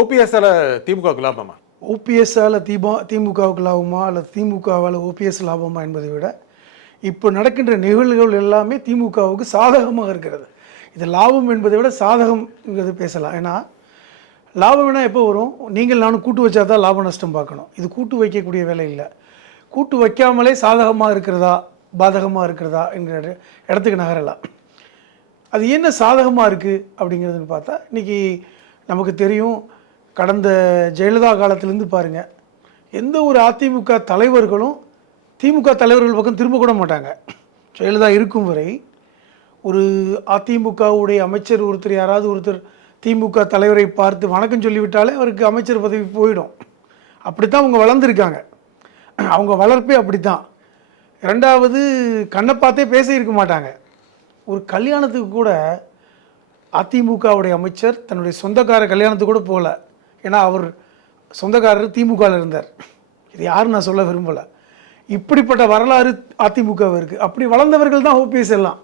ஓபிஎஸ்ஸால திமுகவுக்கு லாபமா? ஓபிஎஸ்ஸால் திமுகவுக்கு லாபமா அல்லது திமுகவால் ஓபிஎஸ் லாபமா என்பதை விட இப்போ நடக்கின்ற நிகழ்வுகள் எல்லாமே திமுகவுக்கு சாதகமாக இருக்கிறது. இது லாபம் என்பதை விட சாதகம்ங்கிறது பேசலாம். ஏன்னா லாபம்னா எப்போ வரும்? நீங்கள் நானும் கூட்டு வச்சா தான் லாப நஷ்டம் பார்க்கணும். இது கூட்டு வைக்கக்கூடிய வேலை இல்லை. கூட்டு வைக்காமலே சாதகமாக இருக்கிறதா பாதகமாக இருக்கிறதா என்கிற இடத்துக்கு நகரலாம். அது என்ன சாதகமாக இருக்குது அப்படிங்கிறதுன்னு பார்த்தா, இன்றைக்கி நமக்கு தெரியும், கடந்த ஜெயலலிதா காலத்திலேருந்து பாருங்கள், எந்த ஒரு அதிமுக தலைவர்களும் திமுக தலைவர்கள் பக்கம் திரும்ப கூட மாட்டாங்க. ஜெயலலிதா இருக்கும் வரை ஒரு அதிமுகவுடைய அமைச்சர் ஒருத்தர் யாராவது ஒருத்தர் திமுக தலைவரை பார்த்து வணக்கம் சொல்லிவிட்டாலே அவருக்கு அமைச்சர் பதவி போயிடும். அப்படித்தான் அவங்க வளர்ந்துருக்காங்க. அவங்க வளர்ப்பே அப்படித்தான். ரெண்டாவது, கண்ணை பார்த்தே பேசியிருக்க மாட்டாங்க. ஒரு கல்யாணத்துக்கு கூட அதிமுகவுடைய அமைச்சர் தன்னுடைய சொந்தக்கார கல்யாணத்துக்கு கூட போகல. ஏன்னா அவர் சொந்தக்காரர் திமுகவில் இருந்தார். இது யாரும் நான் சொல்ல விரும்பலை. இப்படிப்பட்ட வரலாறு அதிமுக இருக்குது. அப்படி வளர்ந்தவர்கள் தான் ஓபிஎஸ் எல்லாம்.